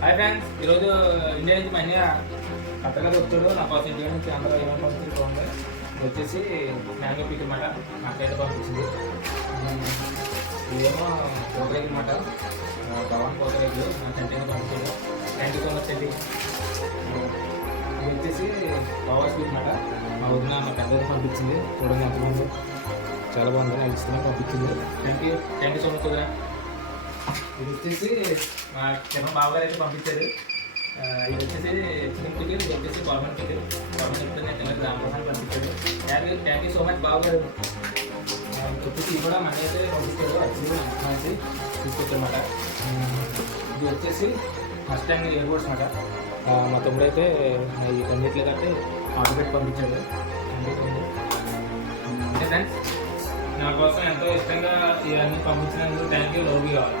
Hi friends, ఈరోజు India నుంచి మంచిగా కొత్తగా వచ్చాడు. నా కోసం ఇండియా నుంచి అందరూ ఏమైనా పంపించి చూడండి. ఇది వచ్చేసి మ్యాంగో పీక్ అనమాట. నాకైతే పంపించింది. ఇదేమో పోతరేజ్ అనమాట. భవన్ పోతరేజ్ నా సెంటింగ్ పంపించాడు. థ్యాంక్ యూ సో మచ్ అండి. ఇది వచ్చేసి పవర్ స్వీట్ అనమాట. మా వదిన మా పెద్దది పంపించింది. చూడండి ఎంతమంది చాలా బాగుంది. నాకు ఇష్టం పంపించింది. థ్యాంక్ యూ సో మచ్ వదిన. ఇది వచ్చేసి మా చిన్న బావగారు అయితే పంపించారు. ఇది వచ్చేసి చికెన్ పికిల్, ఇది వచ్చేసి గవర్నమెంట్ పికిల్. గవర్నమెంట్ చెప్తే నేను చిన్న రామప్రసాద్ పంపించాడు. థ్యాంక్ యూ సో మచ్ బావగారు. వచ్చేసి ఇది కూడా మనీ అయితే పంపించారు. అది మంచి తీసుకొచ్చారన్నమాట. ఇది వచ్చేసి ఫస్ట్ టైం ఎయిర్పోర్ట్స్ అనమాట. మా తమ్ముడు అయితే ఈ కొన్నిట్లే కంటే ఆర్డర్ పెట్టి పంపించాడు. అంటే ఫ్రెండ్స్, నా కోసం ఎంతో ఇష్టంగా ఇవన్నీ పంపించినందుకు thank you. Love you all.